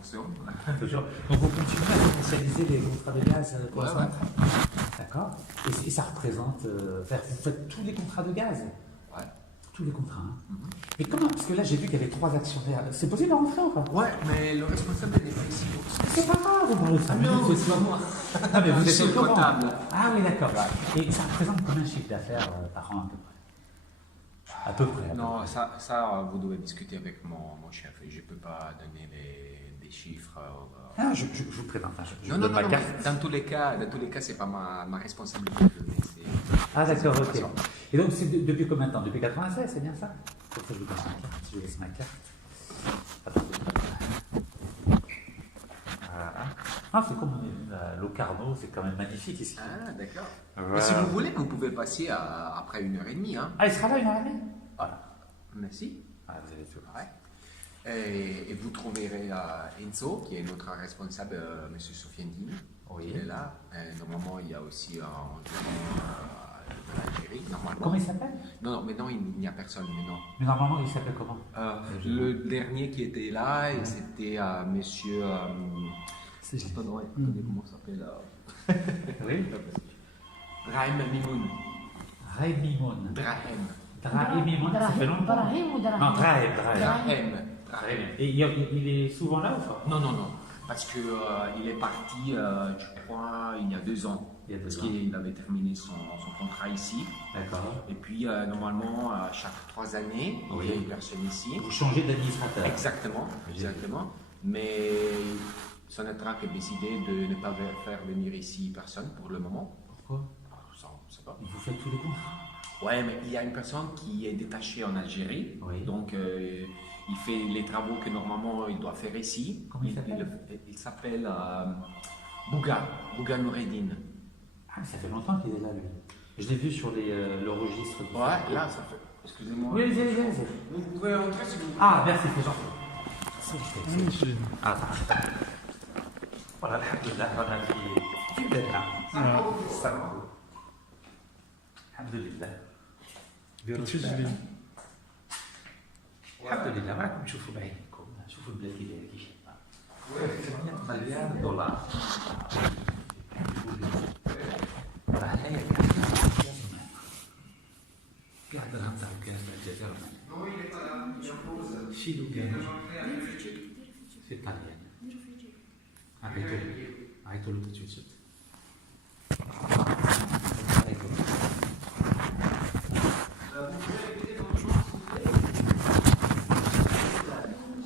fonctionne. Toujours. Donc vous continuez à commercialiser les contrats de gaz pour la Ouais, Sonatrach. D'accord. Et ça représente. Vous faites tous les contrats de gaz. Ouais. Tous les contrats. Hein. Et comment? Parce que là, j'ai vu qu'il y avait 3 actionnaires. C'est possible de rentrer ou pas? Ouais, mais le responsable n'est pas ici. C'est pas grave, vous parlez de 5 minutes. Non, c'est pas moi. Ah, mais vous Je êtes suis au le courant. comptable. Ah oui, d'accord. Et ça représente combien de chiffre d'affaires par an à peu près? Non, ça, vous devez discuter avec mon chef. Je ne peux pas donner des chiffres. Ah, je vous présente. Je Non, donne ma mais carte. dans tous les cas, c'est pas ma responsabilité de donner. Ah d'accord, ok. c'est- Et donc c'est depuis combien de temps? Depuis 96, c'est bien ça? Pour ça, je vous donne ma carte. Je laisse ma carte. Attendez. Voilà. Ah, c'est comme Locarno, c'est quand même magnifique ici. Ah, d'accord. Voilà. Mais si vous voulez, vous pouvez passer après 1h30. Hein. Ah, il sera là 1h30? Voilà. Merci. Ah, vous avez tout. Ouais. Et vous trouverez Enzo, qui est notre responsable, M. Sofiandini. Oui. Il est là. Normalement, il y a aussi un de l'Algérie. Normalement. Comment il s'appelle? Non, mais non, il n'y a personne. Mais non. Mais normalement, il s'appelle comment? Le dernier qui était là, c'était monsieur. Attendez, comment ça s'appelle Oui. Rahem Mimoun. Raïm Mimoun. Drahem. Raïm Mimoun, ça fait longtemps. Drahim ou Drahim? Non, Drahem. Drahem. Et il est souvent là ou pas? Non. Parce qu'il est parti, je crois, il y a 2 ans. Il y a 2 Parce ans. qu'il avait terminé son contrat ici. D'accord. Et puis, normalement, chaque 3 années, il y a une personne ici. Vous changez d'administrateur. Exactement. Mais Sonatrach a décidé de ne pas faire venir ici personne pour le moment. Pourquoi? Ça, on ne sait pas. Vous faites tous les contrats. Ouais, mais il y a une personne qui est détachée en Algérie. Oui. Donc, il fait les travaux que normalement il doit faire ici. Comment il s'appelle? Il s'appelle Bouga Noureddin. Ah, mais ça fait longtemps qu'il est là, lui. Je l'ai vu sur le registre. du Ouais, Sanco. là, ça fait. Excusez-moi. Oui, allez. Vous pouvez rentrer si vous voulez. Ah, merci, c'est gentil. Ah, voilà, alhamdulillah, on a dit. Qui est là? Sanco. Alhamdulillah. الحمد لله معكم تشوفوا بعينكم شوفوا البلاد اللي كيف مليار دولار قاعد الهمزه وكاس الجزائر شيلوا كاس في الطليان عيطوا له تجوز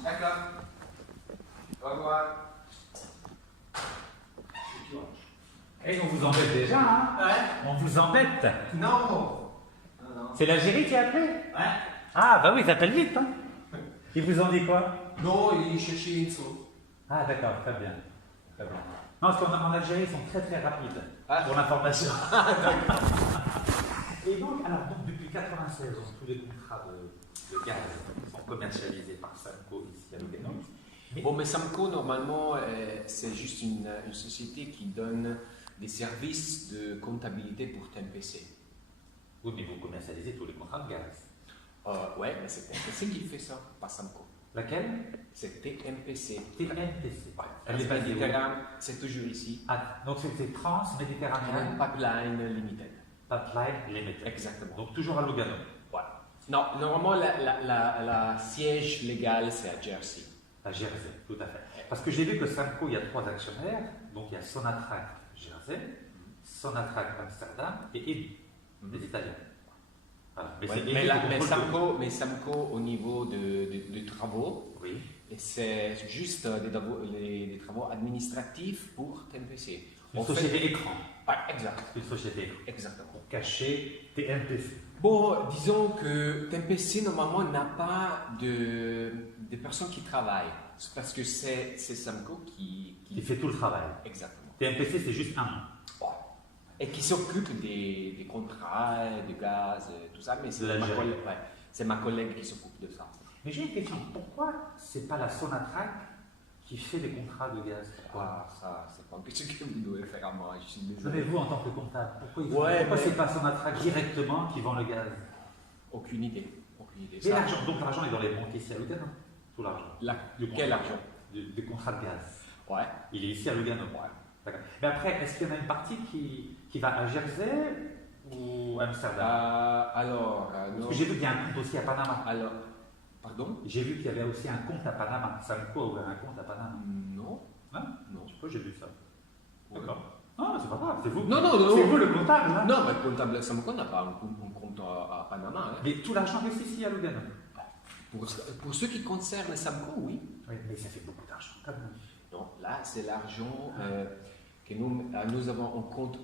D'accord. Au revoir. Et on vous embête déjà, hein? Ouais. On vous embête. Non. C'est l'Algérie qui a appelé? Ouais. Ah, bah oui, ça appelle vite, hein? Ils vous ont dit quoi? Non, il cherchait Enzo. Ah, d'accord, très bien. Très bien. Non, parce qu'en Algérie, ils sont très très rapides pour l'information. Et donc, alors, depuis 96, tous les contrats de gaz sont commercialisés par Sanco ici à Lugano. Bon, mais Samco, normalement, c'est juste une société qui donne des services de comptabilité pour TMPC. Oui, mais vous commercialisez tous les contrats de gaz. Ouais, mais c'est TMPC qui fait ça, pas Samco. Laquelle? C'est TMPC. TNPC. Ouais. Elle est basée où? Méditerranée, c'est toujours ici. Ah, donc c'est Trans-Méditerranéen Pipeline Limited. Pipeline Limited. Exactement. Donc toujours à Lugano. Ouais. Non, normalement, la siège légal, c'est à Jersey. À Jersey, tout à fait. Parce que j'ai vu que Sanco, il y a 3 actionnaires. Donc il y a Sonatrach Jersey, Sonatrach Amsterdam et Eni, les Italiens. Voilà. Mais, Ouais, c'est mais, Eni qui contrôle mais Samco, au niveau de travaux, oui. et c'est juste des travaux administratifs pour TMPC. Une En fait- société écran. Ouais, exact. Une société écran. Exactement. Pour cacher TNPC. Bon, disons que TMPC, normalement, n'a pas de personnes qui travaillent. C'est parce que c'est Samco qui... Qui fait tout le travail. Exactement. TNPC, c'est juste un nom. Ouais. Et qui s'occupe des contrats, du gaz, tout ça, mais De c'est l'Algérie. ma collègue qui s'occupe de ça. Mais j'ai une question. Pourquoi c'est pas la Sonatrach qui fait les contrats de gaz? Pourquoi? Ça, c'est pas quelque chose que vous devez faire à moi, je suis Non, désolé. mais vous, en tant que comptable, pourquoi, Ouais, mais- c'est pas Sonatrach directement qui vend le gaz? Aucune idée. Aucune idée. Et l'argent, donc l'argent est dans les banques ici à Lugano. Tout l'argent. Quel argent? des contrats de gaz. Ouais. Il est ici à Lugano. Ouais. D'accord. Mais après, est-ce qu'il y en a une partie qui va à Jersey ou à Amsterdam? Alors, Parce non. que j'ai vu qu'il y a un compte aussi à Panama. Alors, pardon? J'ai vu qu'il y avait aussi un compte à Panama. Samco a ouvert un compte à Panama. Non. Hein? Non. Je sais pas, j'ai vu ça. Ouais. D'accord. Non, c'est pas grave, c'est vous. Non, non, non. C'est vous le comptable. Hein? Non, mais le comptable Samco n'a pas un compte à Panama. Hein. Mais tout l'argent reste ici à Lugano. Pour ce qui concerne Samco, oui. Oui, mais ça fait beaucoup d'argent quand même. Non, là, c'est l'argent que nous avons en compte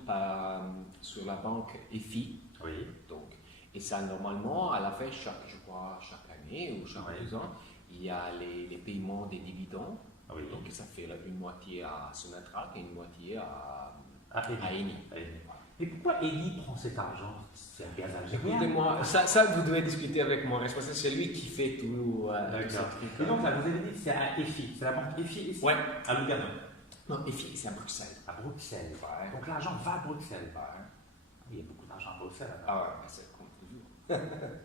sur la banque EFI. Oui. Donc, et ça, normalement, à la fin, je crois, chaque année ou chaque 2 ans, il y a les paiements des dividendes. Oui. Donc, ça fait une moitié à Sonatrach et une moitié à Eni. Eni. Mais pourquoi Eni prend cet argent? C'est un gaz algérien. Écoutez-moi, ça, vous devez discuter avec mon responsable, c'est lui qui fait tout. D'accord. Et donc là, vous avez dit que c'est à EFI, c'est la banque EFI ici? Ouais. À Lugano. Non, EFI, c'est à Bruxelles. À Bruxelles. Ouais. Donc l'argent va à Bruxelles. Il y a beaucoup d'argent à Bruxelles. Ah ouais, c'est comme toujours.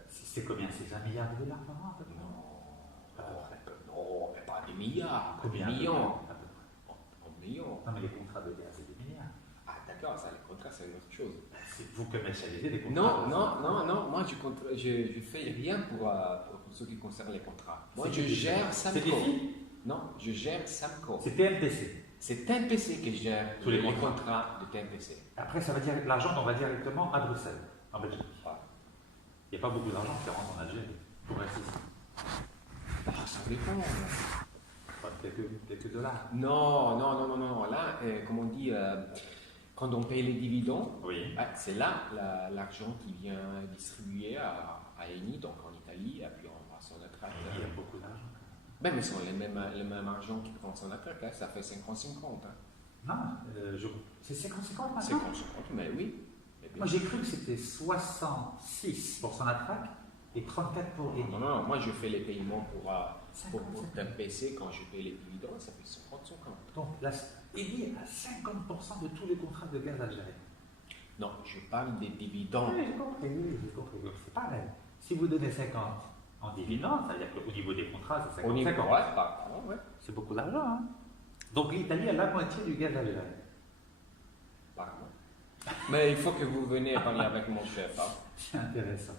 C'est combien? C'est 1 milliard de dollars par an à peu près? Non, mais pas des milliards, pas des Combien? millions. À peu près. En millions. Non, mais les contrats de gaz, c'est des milliards. Ah d'accord, ça, les contrats, c'est une autre chose. C'est vous commercialisez des contrats. Non, moi je fais rien pour ce qui concerne les contrats. Moi je gère Samco. C'est EFI? Non, je gère Samco. C'est TMPC. C'est TMPC qui gère tous les contrats de TMPC. Après, ça va dire l'argent, on va directement à Bruxelles, en Belgique. Il n'y a pas beaucoup d'argent qui rentre en Algérie pour rester ici. Ça dépend. Enfin, quelques dollars. Non. Là, comme on dit, quand on paye les dividendes, Oui. c'est là l'argent qui vient distribuer à Eni, donc en Italie, et puis on va sur la traite. Il y a beaucoup d'argent. Ben, mais c'est le même argent qui prend sur la traite, là, ça fait 50-50. Hein. Non, c'est 50-50 maintenant. 50-50, mais oui. Moi j'ai cru que c'était 66 pour Sonatrach et 34 pour Eni. Non, moi je fais les paiements pour TMPC quand je paye les dividendes, ça fait 50-50. Donc Eni a 50% de tous les contrats de gaz algériens. Non, je parle des dividendes. Oui, j'ai compris. C'est pareil. Si vous donnez 50 en dividendes, ça veut dire qu'au niveau des contrats, c'est 50-50. Ouais. C'est beaucoup d'argent. Hein? Donc l'Italie a la moitié du gaz algérien. Pardon. Mais il faut que vous veniez parler avec mon chef. Hein. C'est intéressant.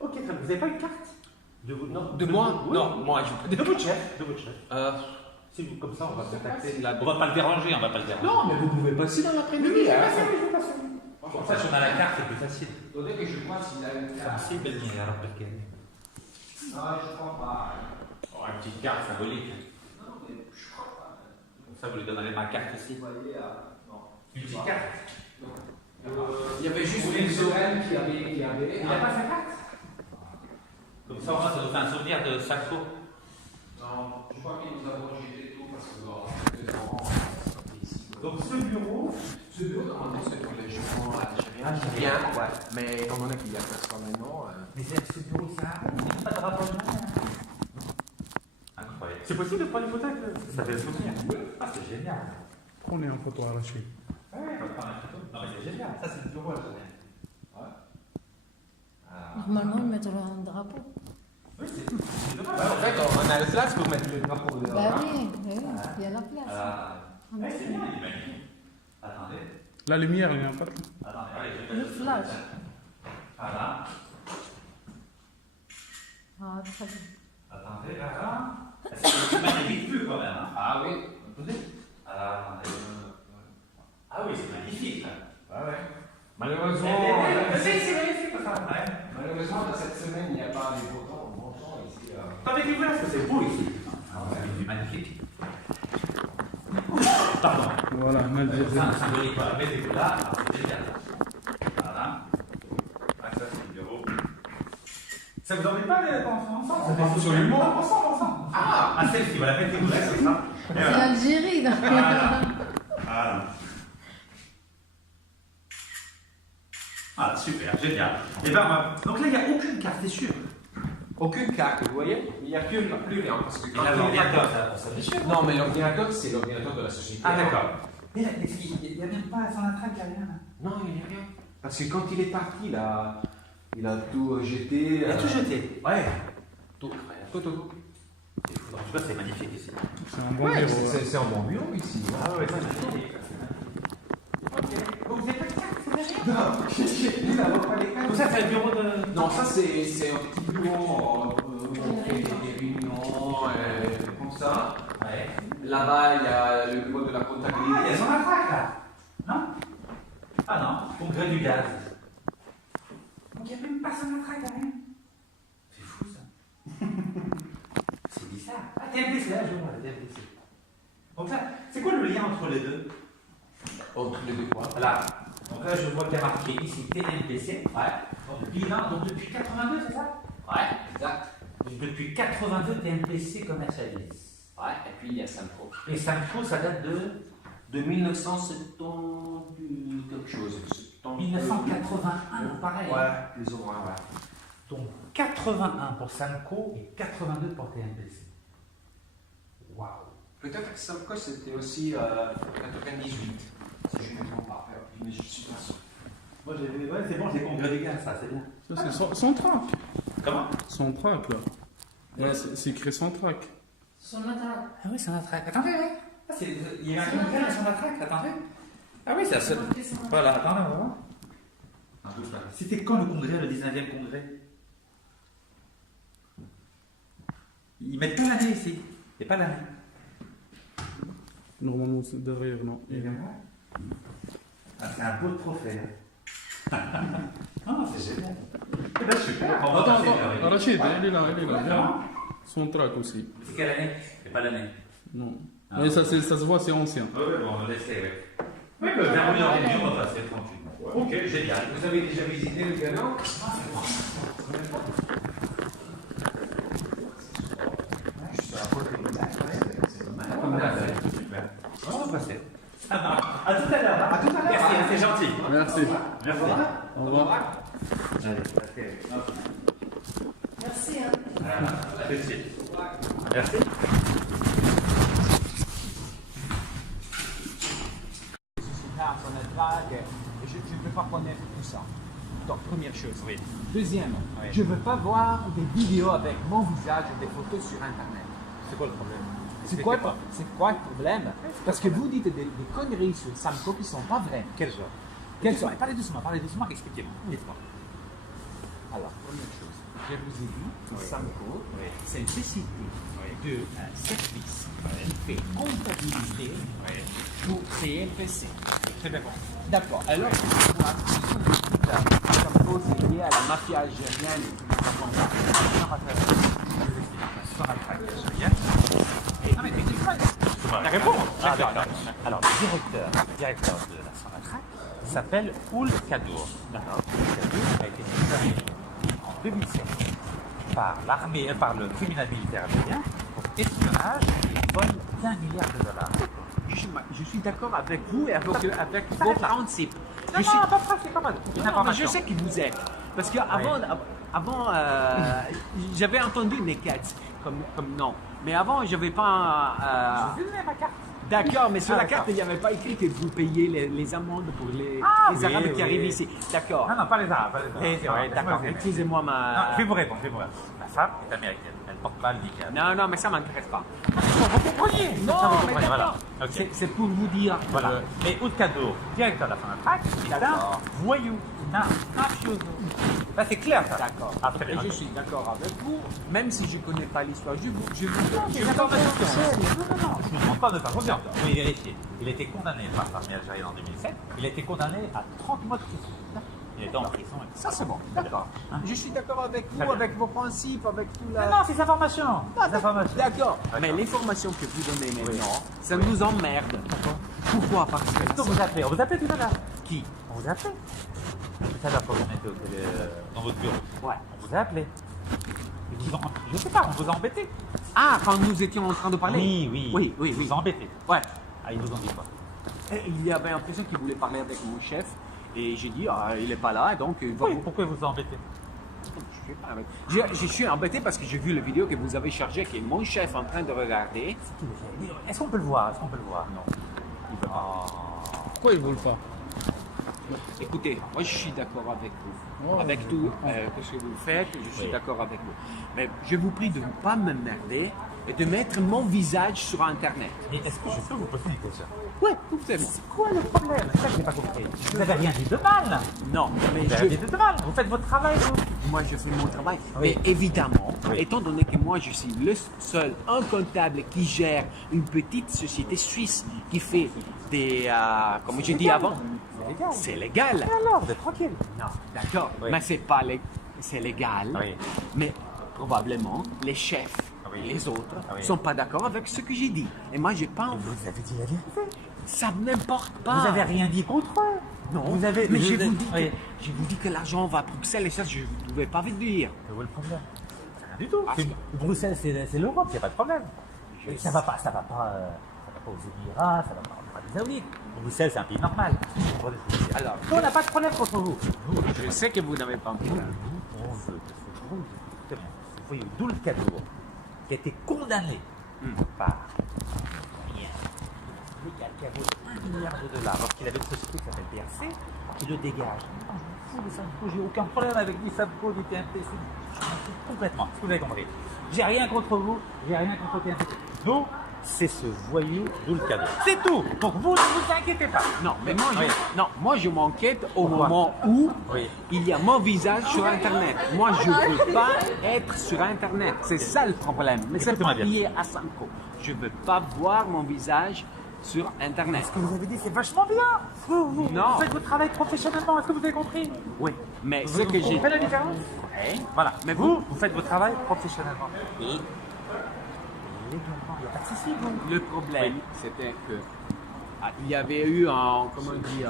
Ok, très bien. Vous n'avez pas une carte de vous? Non, de moi? Oui. Non, moi je peux. De votre chef. Si vous, comme ça, on va contacter. On va pas le déranger, on va pas le déranger. Non, mais vous pouvez passer dans l'après-midi. Oui, je vais passer. Comme ça, si on a la carte, c'est plus facile. Attendez que je crois s'il a une carte. C'est belle bien, alors perché? Non, je crois pas. Oh, une petite carte symbolique. Non, mais je crois pas. Comme ça, vous lui donnerez ma carte ici. Vous voyez, non. Une petite carte. Il y avait juste une Sorel qui avait. Il n'a pas sa carte? Comme ça, ça nous fait un souvenir de Samco. Non, je crois que nous avons jeté tout parce que Donc ce bureau, normalement, c'est pour les gens algériens. Bien, ouais. Mais étant donné qu'il y a personne maintenant. mais ce bureau, c'est un rond, il n'y a pas de rapport de incroyable. C'est possible de prendre une photo avec ça fait le souvenir. Ah, c'est génial. Prenez en photo arrachée. Ouais, on va prendre une photo. Non, mais c'est génial. Ça, c'est le bureau algérien. Normalement, ils mettent un drapeau. Oui, c'est dommage. En fait, on a la place pour mettre le drapeau dehors. Bah oui, il y a la place. C'est bien, il est magnifique. Attendez. La lumière, il n'y en a pas. Attendez, allez, je Le flash. Voilà. Ah, très bien. Attendez, là. C'est magnifique vue quand même. Hein. Ah oui, attendez. Alors, attendez. Ah oui, c'est magnifique. Ouais. Malheureusement, C'est magnifique ça. Ouais. malheureusement, dans cette semaine, il n'y a pas les beaux temps ici. Attendez, vous là, parce que c'est beau ici. Ah ouais, c'est magnifique. Pardon. Voilà, Algérie. Symbolique, voilà. Mettez-vous là, c'est génial. Voilà. Ah, ça, c'est le bureau. Ça vous embête pas d'être ensemble? Absolument. Ensemble. Ah, selfie, voilà, mettez-vous là, c'est ça. C'est l'Algérie, donc. Voilà. Ah, super, génial. Et ben, donc là, il n'y a aucune carte, c'est sûr. Aucune carte, vous voyez? Il n'y a plus rien. Parce que quand l'ordinateur, ça fait sûr. Non, mais l'ordinateur, c'est l'ordinateur de la société. Ah, d'accord. Mais là, il n'y a même pas son attraque, il n'y a rien. Non, il n'y a rien. Parce que quand il est parti, il a tout jeté. Il a tout jeté. Ouais. Tout. Il faudra Tu vois, c'est magnifique ici. C'est un bon Ouais, bureau. Ouais. c'est un bon bureau ici. Ah ouais, c'est magnifique. Ok. Vous êtes pas tout ça, c'est le bureau de. Non, ça c'est un petit bureau où on fait des réunions comme ça. Ouais. Là-bas, il y a le bureau de la Ah, comptabilité. il y a son matraque là. Non? Ah non, congrès du gaz. Donc il n'y a même pas son matraque là, rien. C'est fou ça. C'est bizarre. Ah, TMPC, là, je vois, la TMPC. Donc là, c'est quoi le lien entre les deux? Entre les deux quoi? Voilà. Donc là, je vois qu'il y a marqué ici TMPC. Ouais. Donc bilan, donc depuis 82, c'est ça? Ouais, exact. Donc depuis 82, TMPC commercialise. Ouais, et puis il y a Samco. Et Samco, ça date De 1970 quelque chose. 1981, pareil. Ouais, plus ou moins, ouais. Donc 81 pour Samco et 82 pour TMPC. Waouh. Peut-être que Samco c'était aussi 98, si je ne me trompe pas, mais je suis pas sûr. Moi, j'ai vu, ouais, c'est bon, j'ai congrès des gars, ça, c'est bien. Ça, c'est son track. Comment? Son track, là. Ouais, c'est écrit son track. Son matraque. Ah oui, c'est un track. Attendez, ouais. Ah, il y a un congrès sur la track, attendez. Ah oui, ça se. Voilà, attendez, on va voir. C'était quand le congrès, le 19e congrès? Ils mettent pas l'année ici. Il n'y a pas l'année. Normalement, c'est derrière, non. Ah, c'est un beau trophée. Hein. Ah, c'est génial. Eh ben, super. On va Attends, passer attends. une heure. Rachid, il est là, il est là. Comment? Viens. Son track aussi. C'est quelle année? C'est pas l'année. Non. Ah, Mais ça se voit, c'est ancien. Oui, oui, bon, on va laisser, oui. Oui, mais bienvenue en réunion, on va passer tranquillement. Ok, génial. Vous avez déjà visité le galop? Super. On va passer. À tout à l'heure. À tout à l'heure. Merci, c'est gentil. Merci. Merci. Au revoir. Allez, ok. Merci. Hein. À tout de suite. Merci. Je ne veux pas connaître tout ça. Donc, première chose. Oui. Deuxième, Oui. je ne veux pas voir des vidéos avec mon visage et des photos sur Internet. C'est quoi le problème? C'est quoi le problème? Parce que vous dites des conneries sur Samco qui ne sont pas vraies. Quel genre? Quelles sont? Parlez doucement, expliquez-moi. Dites-moi. Alors, première chose, je vous ai dit que Samco, Oui. c'est une société de service qui fait comptabilité pour CLPC. Très bien compris. D'accord. Alors, Samco, c'est lié à la mafia algérienne et tout ça. La réponse. Alors, le directeur de la Sonatrach s'appelle Oul Kadour. D'accord. Oul Kadour a été déclaré en 2007 par l'armée, par le tribunal militaire algérien pour espionnage et vol d'1 milliard de dollars. Je suis d'accord avec vous et avec vos principes. Non, non, pas ça, c'est pas mal. Une Non, mais information. je sais qui vous êtes. Parce qu'avant, j'avais entendu Neketz comme nom. Mais avant, je n'avais pas. Je vous ai donné ma carte. D'accord, mais sur Ah, la carte, d'accord. il n'y avait pas écrit que vous payez les amendes pour les oui, Arabes qui oui. arrivent ici. D'accord. Non, non, pas les Arabes. Ouais, d'accord. Excusez-moi Non, je vais vous répondre. Ma femme est américaine. Elle porte pas le niqab. Non, mais ça ne m'intéresse pas. Vous comprenez? Non, Ça, vous mais comprenez, voilà. d'accord. Ok. C'est pour vous dire. que- Voilà. Mais Oud Kadour, directeur de la Sonatrach, est un D'accord. voyou, un mafioso. Là, c'est clair, ça. D'accord. Ah, très bien. Et je suis d'accord avec vous, même si je ne connais pas l'histoire. Je vous Des informations officielles. Non. Je ne vous demande pas de faire confiance. Vous pouvez vérifier. Il a été condamné par l'armée algérienne en 2007. Il a été condamné à 30 mois de prison. Il était en prison. Et Ça, c'est bon. D'accord. Je suis d'accord avec Très vous, bien. avec vos principes, avec tout la. Non, c'est des informations. Des informations. D'accord. Mais D'accord. l'information que vous donnez maintenant, ça nous emmerde. Pourquoi? Parce que. On vous appelez. On vous appelait tout à l'heure. Qui? On vous appelait. Tout à l'heure, quand vous étiez dans votre bureau. Ouais. On vous a appelé. Je sais pas, on vous a embêté. Ah, quand nous étions en train de parler. Oui. Oui. Ils vous ont embêté. Ouais. Ah, ils vous ont dit quoi? Et il y avait l'impression qu'il voulait parler avec mon chef. Et j'ai dit, il n'est pas là, donc il va. Oui, pourquoi ils vous ont embêté? Je sais pas. Je suis embêté parce que j'ai vu la vidéo que vous avez chargée, qui est mon chef en train de regarder. Est-ce qu'on peut le voir? Non. Il veut pas. Pourquoi ils ne veulent pas? Écoutez, moi je suis d'accord avec vous. Oh, Avec tout ce que vous faites, je suis d'accord avec vous. Mais je vous prie de ne pas m'emmerder de mettre mon visage sur Internet. Mais est-ce que je peux vous poser une question? Oui, absolument. C'est quoi le problème? C'est ça que j'ai pas compris. Vous n'avez rien dit de mal. Non, mais Vous n'avez rien dit de mal. Vous faites votre travail, vous. moi je fais mon travail. Oui. Mais évidemment, Oui. étant donné que moi je suis le seul incontable qui gère une petite société suisse qui fait des, comme j'ai dit avant, C'est légal. c'est légal. Et alors, vous êtes tranquille. Non, d'accord, Oui. mais c'est pas c'est légal. Oui. Mais probablement les chefs, Oui. les autres, Oui. sont pas d'accord avec ce que j'ai dit. Et moi j'ai pas. Vous avez dit la vérité. Ça n'importe pas. Vous n'avez rien dit contre eux. Non, Vous avez. mais vous je avez- vous dis Oui. que, je vous dis que l'argent va à Bruxelles et ça je ne pouvais pas vous dire. C'est où le problème? Rien du tout. Parce que- Bruxelles, c'est l'Europe, il n'y a pas de problème. Et ça va pas aux Émirats, ça va pas en Arabie Saoudite. Bruxelles, c'est un pays normal. Vous comprenez ce que je veux dire? Alors, Nous, on n'a pas de problème contre vous. je sais que vous n'avez pas un problème. On veut que ce voyou Doul Kadour, qui a été condamné par légal, qui a volé $1 milliard lorsqu'il avait une société qui s'appelle BRC, qui le dégage. Non, je m'en fous de Samco, j'ai aucun problème avec ni Samco, ni TNT, je m'en fous complètement. Est-ce que vous avez compris? J'ai rien contre vous, j'ai rien contre TNT. Nous, c'est ce voyou Doul Kadour. C'est tout. Donc vous, ne vous inquiétez pas. Non, mais moi, Oui. moi je m'enquête au Pourquoi? moment où Oui. il y a mon visage sur Internet. Moi, je ne veux pas être sur Internet. C'est ça le problème. Mais c'est Écoutez-moi pas bien. lié à Samco. Je ne veux pas voir mon visage sur Internet. Ce que vous avez dit, c'est vachement bien. Vous Non. faites votre travail professionnellement. Est-ce que vous avez compris? Oui, mais Vous ce que j'ai... comprenez la différence? Oui. Voilà. Mais vous faites votre travail professionnellement. Et Légalement, il n'y a pas de souci, vous. le problème, c'était que il y avait eu un, comment on dit,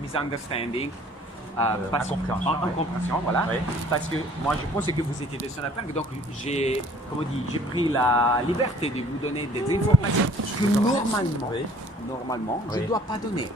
misunderstanding. incompréhension, oui. Incompréhension, voilà. Oui. Parce que moi, je pensais que vous étiez de son affaire, donc j'ai, comment on dit, j'ai pris la liberté de vous donner des informations que normalement, Oui. je je Oui. ne dois pas donner.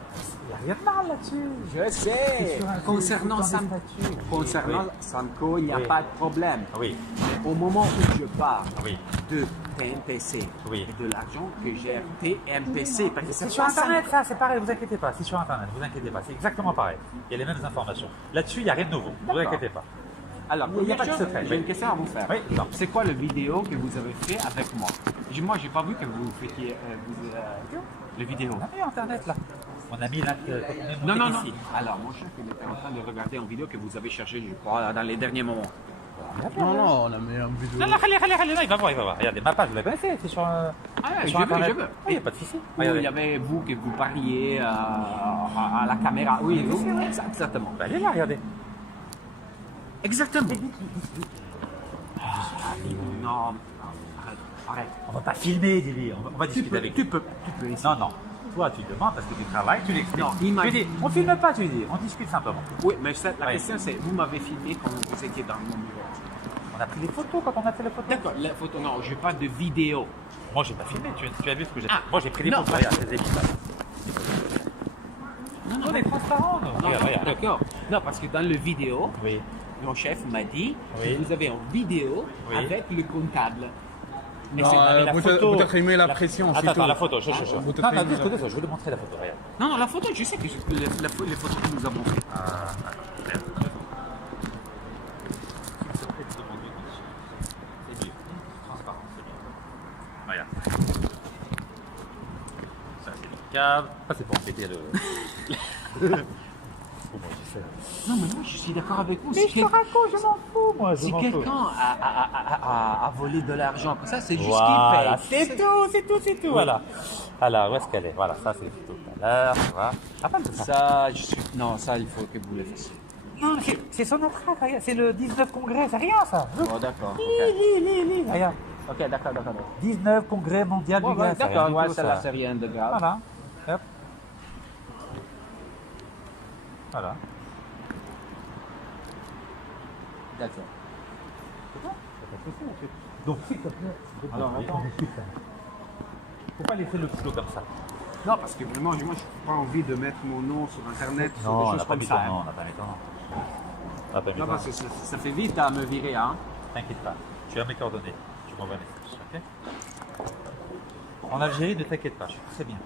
Il n'y a rien de mal là-dessus. Je sais. sur un- Concernant c'est dans les Samco, statuts. concernant Oui. Samco, il n'y a Oui. pas de problème. Oui. Mais au moment où je parle Oui. de TNPC Oui. et de l'argent que gère TMPC, parce que C'est c'est sur pas ça. Internet, ça, c'est pareil, vous inquiétez pas. C'est sur Internet, vous inquiétez pas. C'est exactement pareil. Il y a les mêmes informations. Là-dessus, il n'y a rien de nouveau. Vous D'accord. inquiétez pas. Alors, Il y a première pas de chose, secret. j'ai Oui. une question à vous faire. Oui, non. C'est quoi la vidéo que vous avez fait avec moi? Moi, j'ai pas vu que vous faites le vidéo. On a mis Internet là. On a mis là. Non, non, non. Alors, mon chef, il était en train de regarder une vidéo que vous avez cherchée, je crois, dans les derniers moments. Non, non, on a mis une vidéo. Non, non, allez, il va voir, il va voir. Regardez, ma page, vous la connaissez, c'est sur, Ah, c'est je sur veux, Internet. je veux. Il n'y a pas de souci. Où il y Regardez. avait vous que vous parliez à la caméra. Oui, exactement. Bah, allez là, regardez. Exactement. Non, arrête. On va pas filmer, dis-lui. On va discuter avec lui. Tu peux essayer. Non, non. Toi, tu demandes parce que tu travailles, tu l'expliques. Non, Tu dis, on filme pas, tu dis. On discute simplement. Oui, mais la Oui. question c'est, vous m'avez filmé quand vous étiez dans mon bureau. On a pris des photos quand on a fait la photo. D'accord, la photo, non, je parle de vidéo. Moi, j'ai pas filmé. Tu as vu ce que j'ai fait. Ah. Moi, j'ai pris des Non, photos. parce Regarde, les émissions. Non, On est transparent, nous. Non, Regarde, regarde. d'accord. Non, parce que dans le vidéo, Oui. mon chef m'a dit Oui. que vous avez une vidéo Oui. avec le comptable. Mais Non, c'est- mais la peut-être photo- peut-être il met la pression, c'est Attends, tout. attends, la photo, je. Peut-être Non, non, il met la descends, je vais lui montrer la photo, regarde. Non, non, la photo, je sais que les photos que nous avons faites. C'est mieux. Transparent, c'est mieux. Regarde. Ça, c'est le câble. Ça, c'est pour embêter le. Comment je fais? Non, mais moi, je suis d'accord avec vous. Mais je te raconte, je m'en fous, moi. Si quelqu'un a volé de l'argent comme ça, c'est juste Voilà, qu'il paye. c'est tout. Voilà. Alors, où est-ce qu'elle est? Voilà, ça, c'est tout à l'heure. Voilà. Rappelle ça. Ça, je suis... Non, ça, il faut que vous le fassiez. Non, c'est son entrée, regarde. C'est le 19 congrès, c'est rien, ça. Bon, d'accord. Lis, regarde. Ok, d'accord. 19 congrès mondial Bon, du gaz. c'est rien d'accord, du ouais, tout, ça, là, c'est rien de grave. Voilà. Hop. Voilà. D'accord. Donc, s'il te plaît, Alors, attends. Faut pas laisser le flot comme ça. Non, parce que vraiment, moi, je n'ai pas envie de mettre mon nom sur Internet, sur Non, des on choses n'a pas comme mis ça. ton hein. nom, on n'a pas mis ton nom. On n'a pas mis Non, ton parce nom. que ça fait vite à me virer, hein. T'inquiète pas, tu as mes coordonnées. Tu m'envoies un message, ok? En Algérie, ne t'inquiète pas, je suis très bien.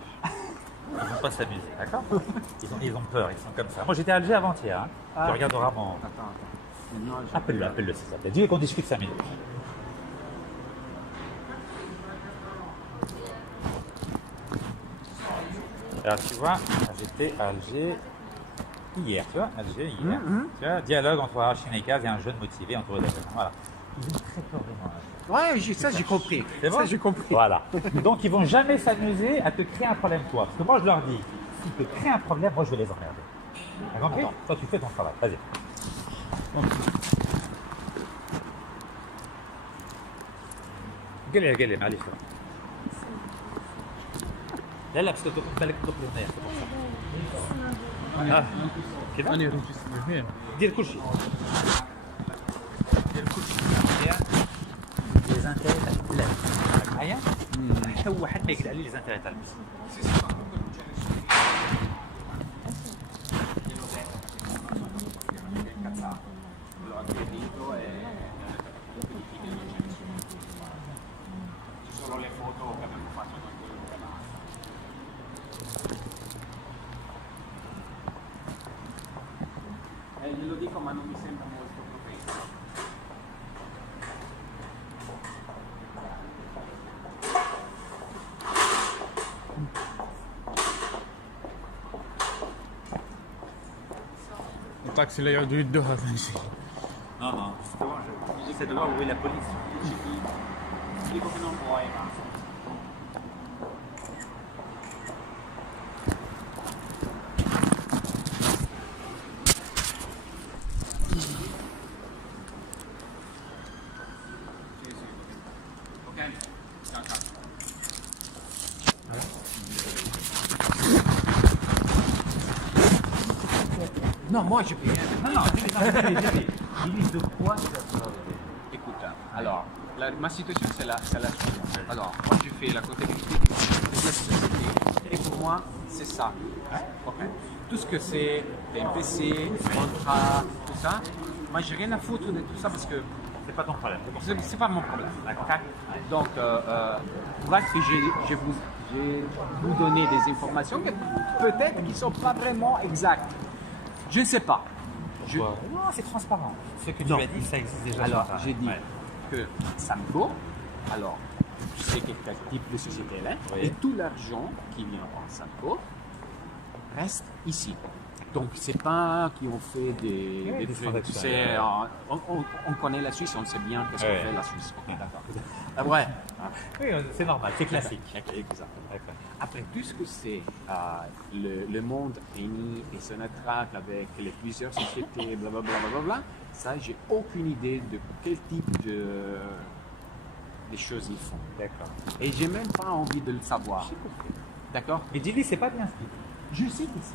Ils vont pas s'amuser, d'accord? Ils ont peur, ils sont comme ça. Moi, j'étais à Alger avant-hier, hein. Ah. Tu regarderas mon... Attends. Non, je- Appelle-le, c'est ça. Dis-lui qu'on discute 5 minutes. Alors tu vois, j'étais à Alger hier, tu vois, Alger hier. Tu vois, dialogue entre Arachine et Kaz et un jeune motivé entouré d'Africains. Voilà. Ils ont très peur de moi. Ouais, ça j'ai compris. C'est bon Ça j'ai compris. Voilà. Donc ils vont jamais s'amuser à te créer un problème toi. Parce que moi je leur dis, s'ils te créent un problème, moi je vais les emmerder. T'as compris? Toi tu fais ton travail. Vas-y. قال لي معليش لا لا بس تاخذ بالك تدخل هنايا اه كذا أنا ريجستر فين؟ دير كل شيء دير كل شيء لي زانتيري تاع البلاد معايا حتى واحد ما يقلع عليه لي زانتيري تاع البلاد Glielo dico ma non mi sembra molto propenso. الطاكسي اللي يعودوا يدوها ثاني شيء. non non c'est de là où est la police Dico che non puoi, ma... Non, moi je peux rien. non dis-lui de quoi tu as peur. Écoute, alors, ma situation c'est la suivante. Alors, moi je fais la comptabilité de la société et pour moi c'est ça. Ok. Tout ce que c'est MPC, contrat, tout ça, moi j'ai rien à foutre de tout ça parce que C'est pas ton problème. c'est pas mon problème. Ok. Donc, bref, je vais vous donner des informations que peut-être qui ne sont pas vraiment exactes. Je ne sais pas. Non, c'est transparent. Ce que tu as dit, ça existe déjà. Alors, sur Internet. j'ai dit Ouais. que Samco, alors, je sais quel type de société elle est, Oui. et tout l'argent qui vient en Samco reste ici. Donc, c'est pas qu'ils ont fait des des trucs, transactions. c'est, on connaît la Suisse, on sait bien qu'est-ce Ouais. qu'on fait la Suisse. Ok, d'accord. Ouais. Oui, c'est normal, c'est classique. Exactement. D'accord. Après tout ce que c'est le monde réuni et se traque avec les plusieurs sociétés, blablabla, blablabla, ça, j'ai aucune idée de quel type de choses ils font. D'accord. Et j'ai même pas envie de le savoir. D'accord? Mais dis-lui, c'est pas bien ce qu'il dit. Je sais que c'est.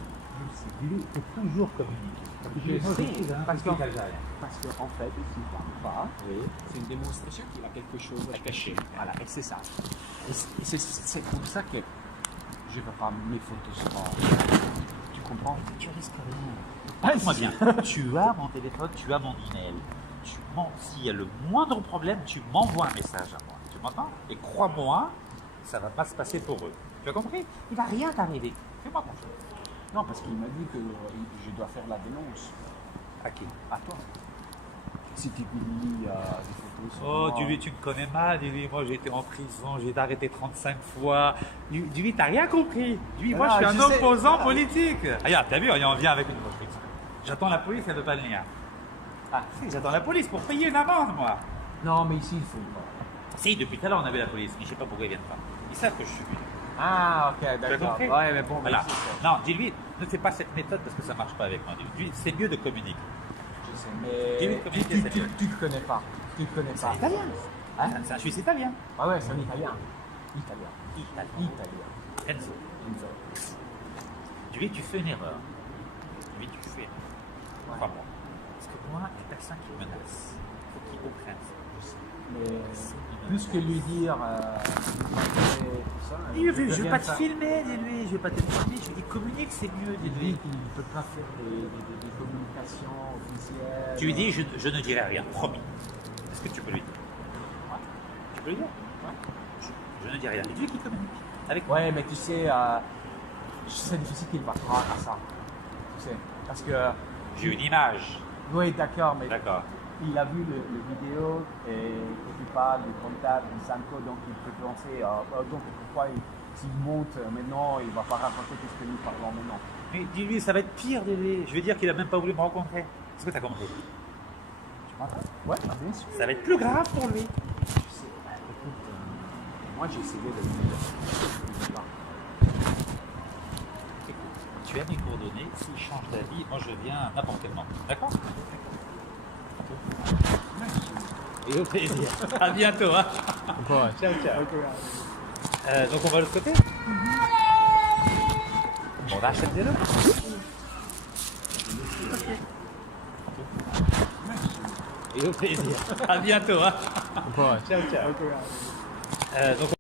Dis-lui, il faut toujours communiquer. Parce qu'en fait, s'il ne parle pas, c'est une démonstration qu'il a quelque chose à cacher. Voilà, et c'est ça. Et c'est pour ça que je ne veux pas mes photos souvent. Tu comprends? tu risques rien. Écoute-moi bien. Tu as mon téléphone, tu as mon email. S'il y a le moindre problème, tu m'envoies un message à moi. Tu m'entends? Et crois-moi, ça va pas se passer pour eux. Tu as compris? Il va rien t'arriver. Fais-moi confiance. Non, parce qu'il m'a dit que je dois faire la dénonce. À qui? À toi. Si tu publies des photos. sur Oh, moi. dis-lui, tu me connais mal. Dis-lui, moi j'ai été en prison, j'ai été arrêté 35 fois. Dis-lui, t'as rien compris. Dis-lui, moi Ah, je suis je un sais. opposant politique. Regarde, t'as vu, on en vient avec une autre prison. J'attends la police, elle veut pas venir. Ah, si, j'attends la police pour payer une amende, moi. Non, mais ici, il faut pas. Si, depuis tout à l'heure, on avait la police, mais je sais pas pourquoi ils viennent pas. Ils savent que je suis venu. Ah, ok, Tu as d'accord. compris? Ouais, mais bon, Voilà. mais ici, Non, dis-lui, ne fais pas cette méthode parce que ça marche pas avec moi. Dis-lui, c'est mieux de communiquer. je sais, mais Dis-lui de communiquer, c'est mieux. tu ne connais pas. Tu ne connais pas. italien. Hein? C'est un Suisse italien. Ah ouais, c'est un italien. Italien. Italien. Enzo. Enzo. Dis-lui, tu fais une erreur. Dis-lui, tu fais une erreur. Crois-moi. Parce que moi, les personnes qui me menacent, il faut qu'ils comprennent ça. Mais plus que lui dire tout ça. Je vais viens pas de te ça. filmer, dis-lui, je vais pas te filmer, je lui dis communique, c'est mieux, Il dit dis-lui. qu'il ne peut pas faire des communications officielles. Tu lui dis, je ne dirai rien, promis. Est-ce que tu peux lui dire? Ouais. Tu peux lui dire? Ouais. Je ne dis rien. Dis-lui qu'il communique. Avec moi. Ouais, mais tu sais, c'est difficile qu'il va croire à ça. Tu sais, parce que. J'ai une image. Oui, d'accord, mais D'accord. il a vu le vidéo et tu parles du comptable du Samco, donc il peut penser, donc pourquoi s'il monte maintenant, il va pas raconter tout ce que nous parlons maintenant. Mais dis-lui, ça va être pire, Dédé. Je vais dire qu'il a même pas voulu me rencontrer. Est-ce que tu as compris? Tu m'entends? Ouais, bien sûr. Ça va être plus grave pour lui. Moi, j'ai essayé de Écoute, tu as mes coordonnées. S'il change d'avis, moi je viens à n'importe quel moment. D'accord? Et au plaisir. À bientôt. Hein. Ouais. Ciao, ciao. Donc on va de l'autre côté? On va acheter le. Et au plaisir. À bientôt. Hein. Ouais. Ciao, ciao. Donc